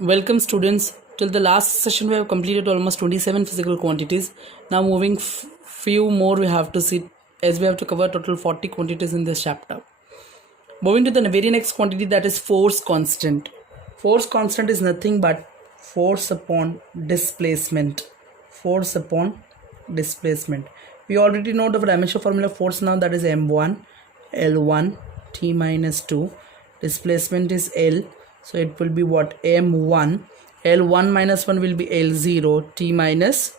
Welcome students. Till the last session we have completed almost 27 physical quantities. Now moving few more we have to see, as we have to cover total 40 quantities in this chapter. Moving to the very next quantity, that is force constant. Force constant is nothing but force upon displacement. Force upon displacement. We already know the dimensional formula of force now, that is m1 L1 T minus 2. Displacement is L. So it will be what? M1. L1 minus 1 will be L0 T minus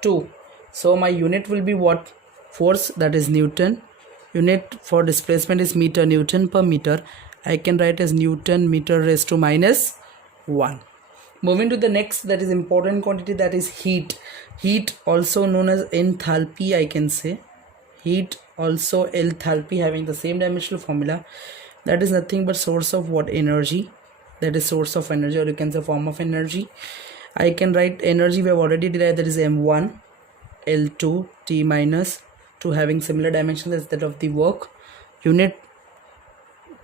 2. So my unit will be what? Force, that is Newton. Unit for displacement is meter, Newton per meter. I can write as Newton meter raised to minus 1. Moving to the next, that is important quantity, that is heat. Heat also known as enthalpy, I can say. Heat also enthalpy, having the same dimensional formula. That is nothing but source of what? Energy. That is source of energy, or you can say form of energy. I can write energy we have already derived, that is m1 L2 T minus 2, having similar dimension as that of the work. Unit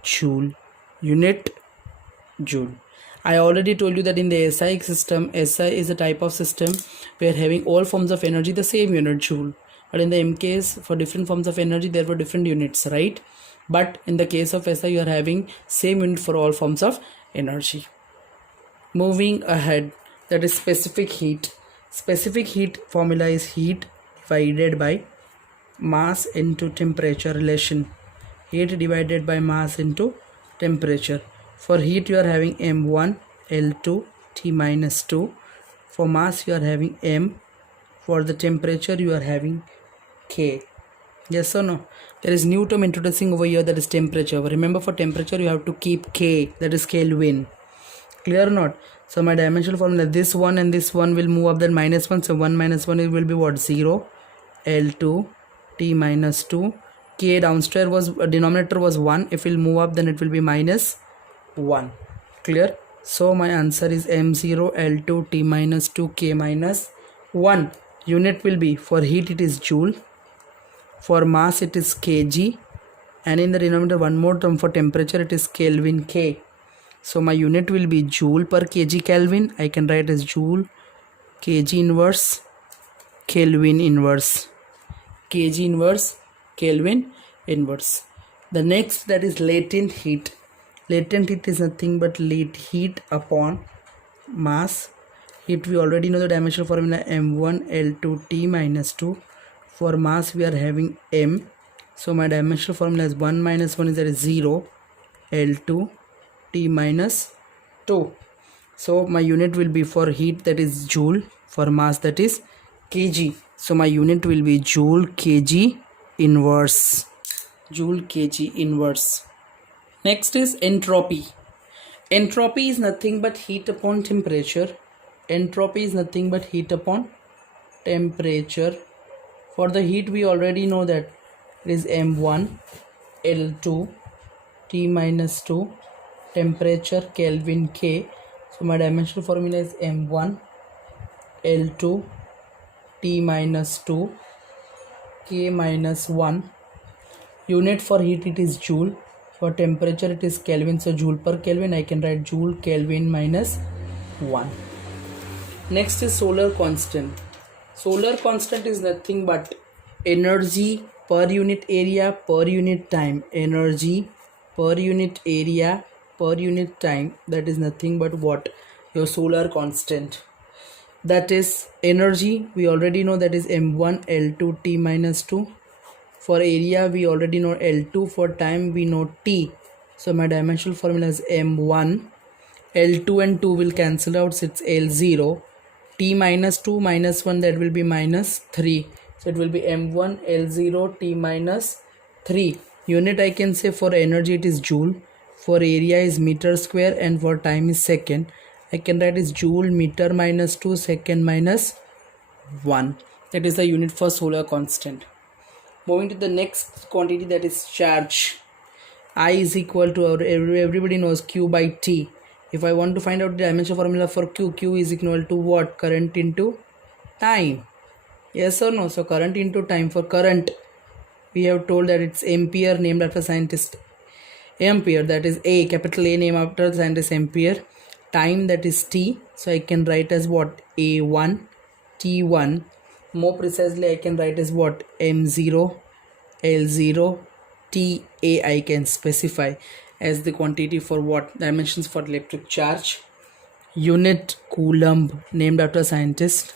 joule. Unit joule. I already told you that in the SI system, SI is a type of system where having all forms of energy the same unit joule. But in the M case, for different forms of energy there were different units, right? But in the case of SI you are having same unit for all forms of energy. Moving ahead, that is specific heat. Specific heat formula is heat divided by mass into temperature relation. Heat divided by mass into temperature. For heat you are having m1 L2 T minus 2. For mass you are having m. For the temperature you are having K. Yes or no? There is new term introducing over here, that is temperature. Remember, for temperature you have to keep K, that is Kelvin. Clear or not? So my dimensional formula, this one and this one will move up, then minus 1. So 1 minus 1 it will be what? 0 L2 T minus 2. K downstairs was, denominator was 1. If it will move up, then it will be minus 1. Clear? So my answer is m0 L2 T minus 2 K minus 1. Unit will be, for heat it is joule, for mass it is kg, and in the denominator one more term, for temperature it is Kelvin K. So my unit will be joule per kg Kelvin. I can write as joule kg inverse Kelvin inverse. Kg inverse Kelvin inverse. The next, that is latent heat. Latent heat is nothing but latent heat upon mass. Heat we already know the dimensional formula, m1 L2 T minus 2. For mass we are having m. So my dimensional formula is 1 minus 1 is, that is 0 L2 T minus 2. So my unit will be, for heat that is joule, for mass that is kg. So my unit will be joule kg inverse. Joule kg inverse. Next is entropy. Entropy is nothing but heat upon temperature. Entropy is nothing but heat upon temperature. For the heat we already know that it is m1 L2 T minus 2. Temperature Kelvin K. So my dimensional formula is m1 L2 T minus 2 K minus 1. Unit for heat it is joule. For temperature it is Kelvin. So joule per Kelvin, I can write joule Kelvin minus 1. Next is solar constant. Solar constant is nothing but energy per unit area per unit time. Energy per unit area per unit time. That is nothing but what? Your solar constant. That is energy we already know, that is m1 L2 T minus 2. For area we already know L2. For time we know T. So my dimensional formula is m1. L2 and 2 will cancel out, so it's L0. T minus 2 minus 1, that will be minus 3. So it will be m1 L0 T minus 3. Unit I can say, for energy it is joule, for area is meter square, and for time is second. I can write is joule meter minus 2 second minus 1. That is the unit for solar constant. Moving to the next quantity, that is charge. I is equal to, everybody knows, Q by T. If I want to find out the dimensional formula for Q, Q is equal to what? Current into time. Yes or no? So current into time. For current we have told that it's ampere, named after scientist Ampere, that is A, capital A, name after scientist Ampere. time, that is t, so I can write as what, a1 t1. More precisely I can write as what, m0 l0 ta. I can specify as the quantity for what, dimensions for electric charge. Unit coulomb, named after a scientist.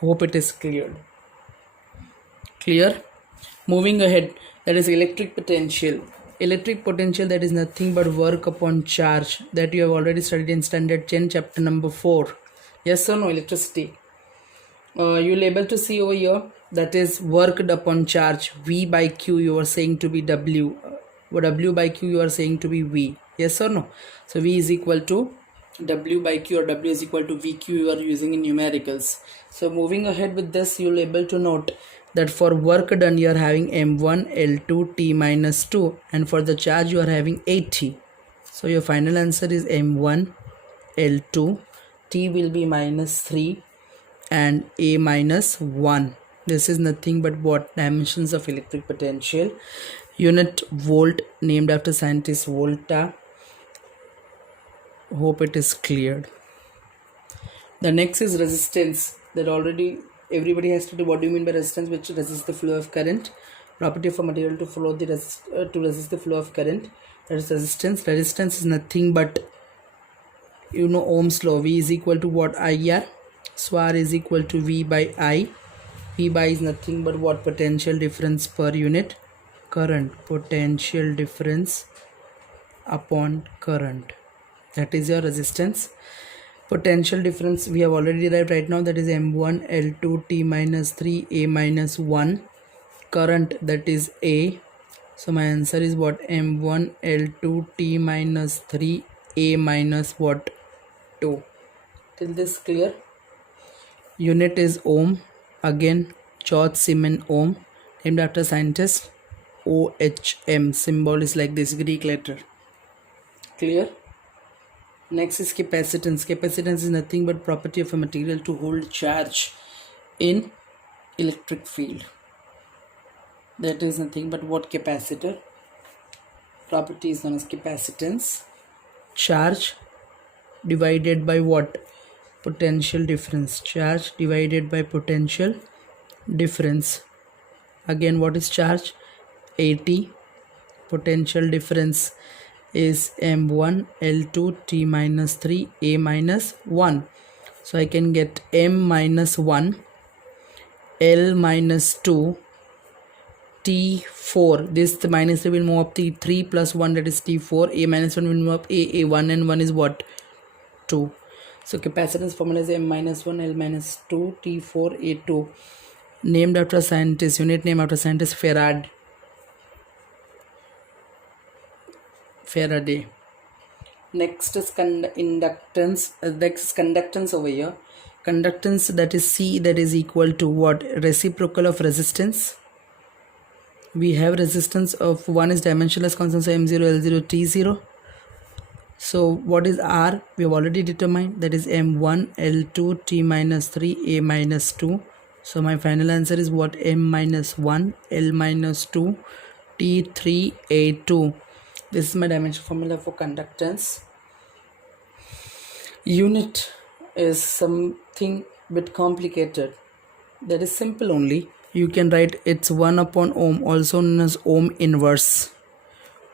Hope it is clear. Moving ahead, that is electric potential. Electric potential, that is nothing but work upon charge, that you have already studied in standard 10 chapter number 4. Yes or no? Electricity. You'll able to see over here, that is worked upon charge. V by Q you are saying to be W. W by Q you are saying to be V. Yes or no? So V is equal to W by Q, or W is equal to VQ you are using in numericals. So moving ahead with this, you'll able to note that for work done you are having m1 l2 t minus 2, and for the charge you are having 8t. So your final answer is m1 l2, t will be minus 3 and a minus 1. This is nothing but what, dimensions of electric potential. Unit volt, named after scientist Volta. Hope it is cleared. The next is resistance, that already everybody has to do. What do you mean by resistance? Which resists the flow of current. Property of a material to follow the to resist the flow of current, that is resistance. Resistance is nothing but, you know, Ohm's law. V is equal to what, IR. So R is equal to V by I. V by is nothing but what, potential difference per unit current. Potential difference upon current, that is your resistance. Potential difference we have already derived right now, that is m1 l2 t minus 3 a minus 1. Current, that is A. So my answer is what, m1 l2 t minus 3 a minus what, 2. Till this clear? Unit is ohm, again George Siemens ohm, named after scientist OHM. Symbol is like this, Greek letter. Clear? Next is capacitance. Capacitance is nothing but property of a material to hold charge in electric field. That is nothing but what, capacitor. Property is known as capacitance. Charge divided by what, potential difference. Charge divided by potential difference. Again, what is charge? 80. Potential difference is m1 l2 t minus 3 a minus 1. So I can get m minus 1 l minus 2 t4. This the minus 3 will move up, the 3 plus 1, that is t4. A minus 1 will move up, a1, and 1 is what, 2. So capacitance formula is m minus 1 l minus 2 t4 a2. Named after scientist, unit name after scientist Faraday. Next is inductance. Next is conductance over here. Conductance, that is C, that is equal to what, reciprocal of resistance. We have resistance of, one is dimensionless constant, so m0 l0 t0. So what is R? We have already determined, that is m1 l2 t minus 3 a minus 2. So my final answer is what, m minus 1 l minus 2 t3 a2. This is my dimension formula for conductance. Unit is something bit complicated. That is simple only. You can write it's 1 upon ohm, also known as ohm inverse.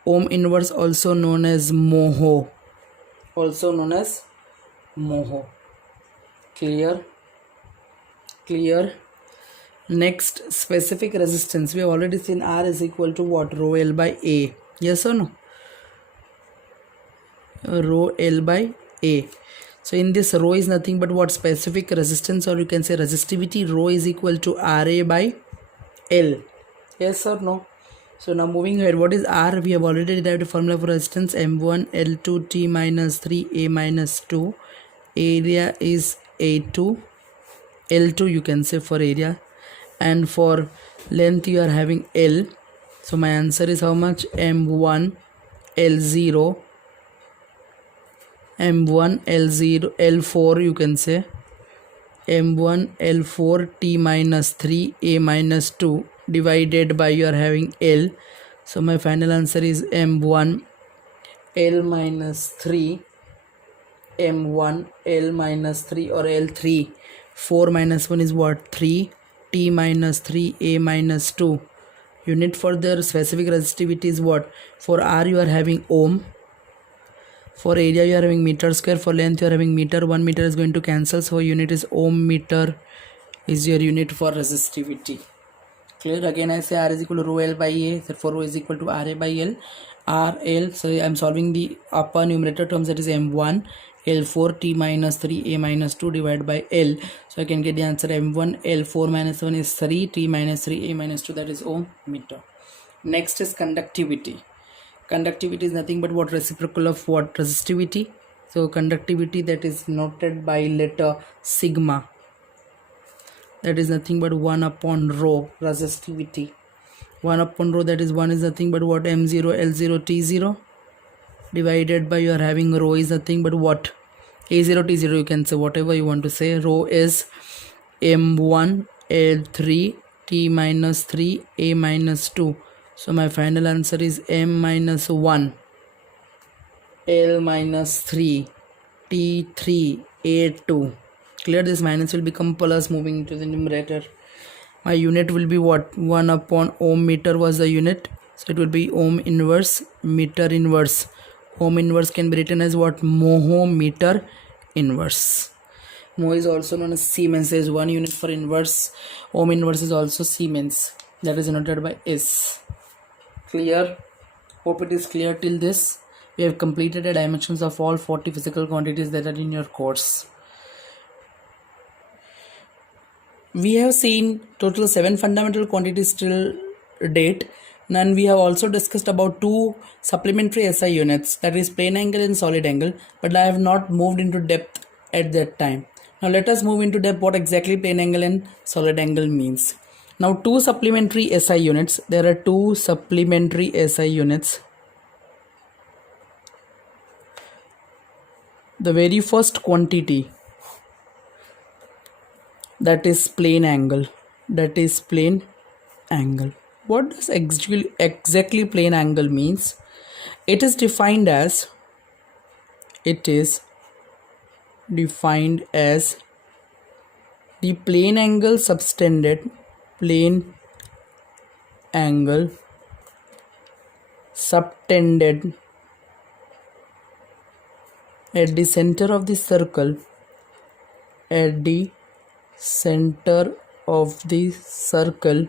Ohm inverse, also known as moho. Clear? Next, specific resistance. We have already seen R is equal to what, rho L by A. Yes or no? Rho L by A. So in this, rho is nothing but what, specific resistance, or you can say resistivity. Rho is equal to RA by L. Yes or no? So now moving ahead, what is R? We have already derived a formula for resistance, m1 L2 t minus 3 a minus 2. Area is A2. L2 you can say for area, and for length you are having L. So my answer is how much? m1 L0, L4 you can say, m1 L4 t minus 3 a minus 2 divided by, you are having L. So my final answer is m1 L minus 3, m1 L minus 3 or L3. 4 minus 1 is what? 3, T minus 3, A minus 2. Unit for their specific resistivity is what? For R you are having ohm, for area you are having meter square, for length you are having meter. 1 meter is going to cancel, so unit is ohm meter is your unit for resistivity. Clear? Again I say R is equal to rho L by A, therefore rho is equal to RA by L. RL, so I am solving the upper numerator terms, that is m1 L4 T minus 3 A minus 2 divided by L. So I can get the answer m1 L4 minus 1 is 3 T minus 3 A minus 2, that is ohm meter. Next is conductivity. Conductivity is nothing but what? Reciprocal of what? Resistivity. So conductivity, that is noted by letter sigma, that is nothing but 1 upon rho. Resistivity 1 upon rho, that is 1 is nothing but what? m0 L0 T0 divided by, you are having rho is nothing but what? A0 T0, you can say whatever you want to say. Rho is m1 L3 T minus 3 A minus 2. So my final answer is m minus 1 L minus 3 T3 A2. Clear? This minus will become plus moving into the numerator. My unit will be what? 1 upon ohm meter was the unit, so it will be ohm inverse meter inverse. Ohm inverse can be written as what? Mho meter inverse. Mho is also known as Siemens. There is one unit for inverse. Ohm inverse is also Siemens, that is denoted by S. Clear? Hope it is clear till this. We have completed the dimensions of all 40 physical quantities that are in your course. We have seen total 7 fundamental quantities till date. And we have also discussed about 2 supplementary SI units, that is plane angle and solid angle, but I have not moved into depth at that time. Now let us move into depth what exactly plane angle and solid angle means. Now 2 supplementary SI units. There are 2 supplementary SI units. The very first quantity, that is plane angle. That is plane angle. What does exactly plane angle means? It is defined as the plane angle subtended at the center of the circle,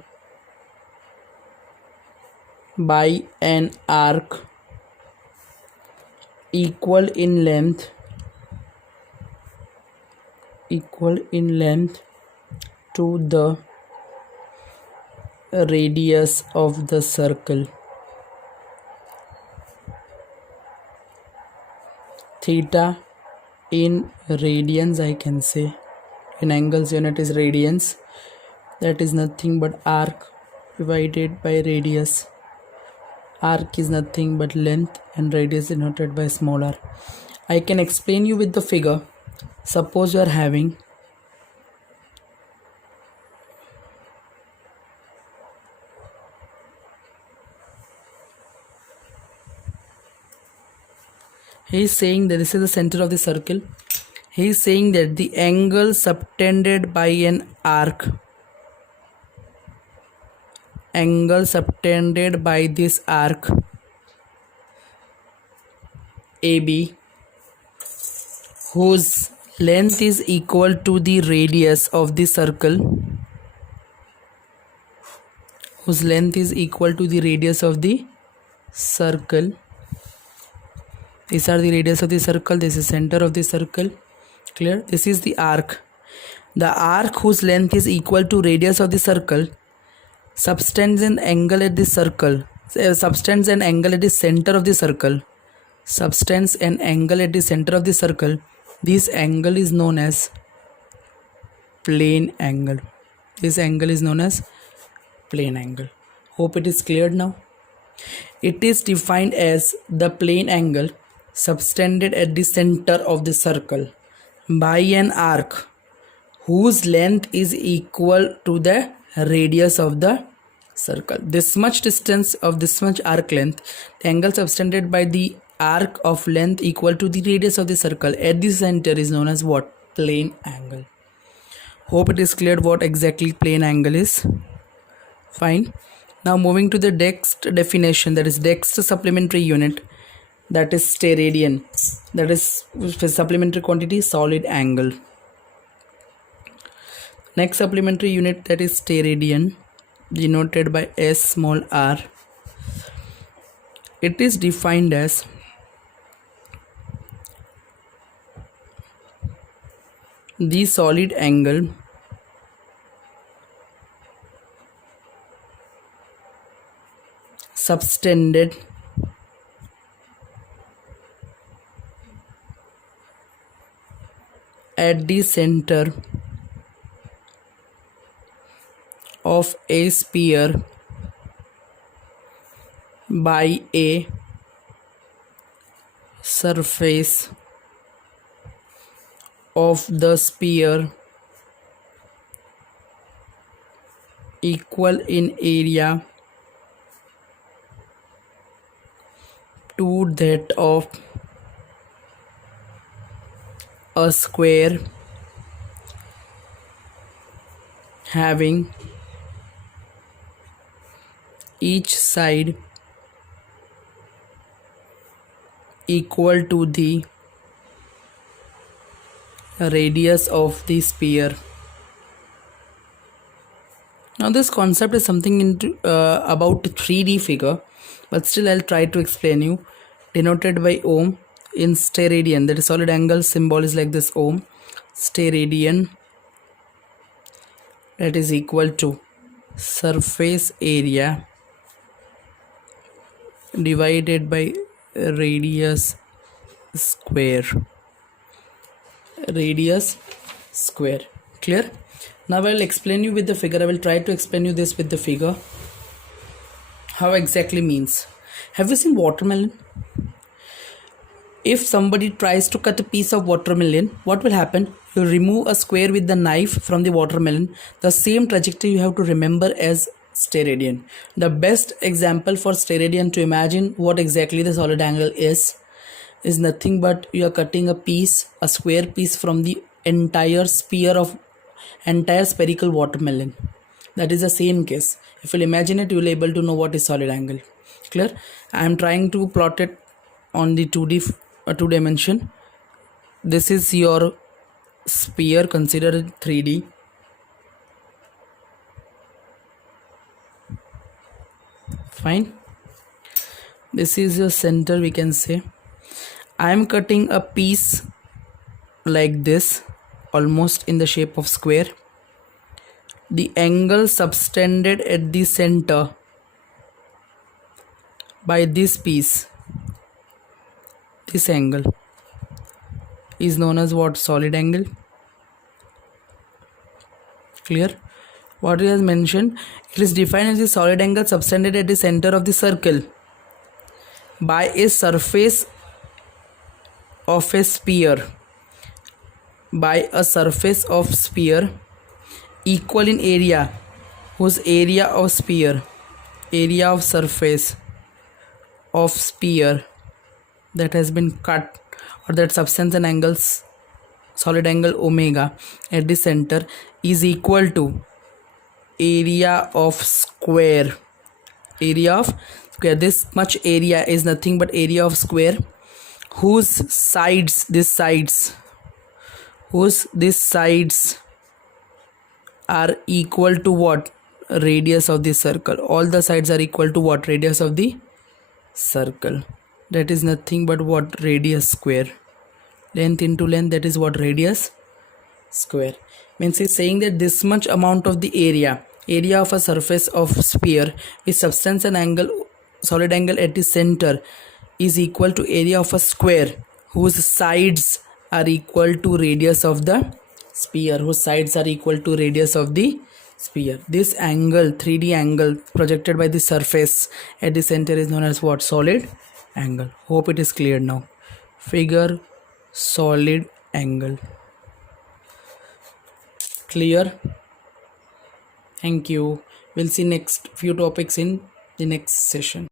by an arc equal in length to the radius of the circle. Theta in radians, I can say. In angles unit is radians. That is nothing but arc divided by radius. Arc is nothing but length and radius denoted by small r. I can explain you with the figure. Suppose you are having he is saying that this is the center of the circle. He is saying that the angle subtended by an arc, this arc AB, whose length is equal to the radius of the circle, These are the radius of the circle. This is center of the circle. Clear? This is the arc. The arc whose length is equal to radius of the circle subtends an angle at the circle. Subtends an angle at the center of the circle. This angle is known as plane angle. Hope it is clear now. It is defined as the plane angle subtended at the center of the circle by an arc whose length is equal to the radius of the circle. This much distance of this much arc length, the angle subtended by the arc of length equal to the radius of the circle at the center is known as what? Plane angle. Hope it is clear what exactly plane angle is. Fine. Now moving to the next definition, that is next supplementary unit, that is steradian, that is supplementary quantity solid angle. Next supplementary unit, that is steradian, denoted by S small r. It is defined as the solid angle subtended at the center of a sphere by a surface of the sphere equal in area to that of a square having each side equal to the radius of the sphere. Now this concept is something into about 3D figure, but still I'll try to explain you. Denoted by ohm in steradian, that is solid angle symbol is like this ohm. Steradian, that is equal to surface area divided by radius square. Radius square. Clear? Now I'll explain you with the figure. I will try to explain you this with the figure. How exactly means. Have you seen watermelon? If somebody tries to cut a piece of watermelon, what will happen? You remove a square with the knife from the watermelon. The same trajectory you have to remember as steradian. The best example for steradian to imagine what exactly the solid angle is nothing but you are cutting a piece, a square piece from the entire spherical watermelon. That is the same case. If you imagine it, you will be able to know what is solid angle. Clear? I am trying to plot it on the 2D, two dimension. This is your sphere, consider it 3D. Fine. This is your center, we can say. I am cutting a piece like this, almost in the shape of square. The angle subtended at the center by this piece, this angle is known as what? Solid angle. Clear? What he has mentioned, it is defined as the solid angle subtended at the center of the circle by a surface of a sphere, equal in area, whose area of surface of sphere that has been cut, or that subtends an angles, solid angle omega at the center is equal to area of square. This much area is nothing but area of square whose sides are equal to what? Radius of the circle. All the sides are equal to what? Radius of the circle. That is nothing but what? Radius square. Length into length, that is what? Radius square. Means it's saying that this much amount of the area of a surface of sphere which subtends an angle, solid angle at the center, is equal to area of a square whose sides are equal to radius of the sphere. This angle, 3D angle projected by the surface at the center is known as what? Solid angle. Hope it is clear now. Figure solid angle. Clear? Thank you. We'll see next few topics in the next session.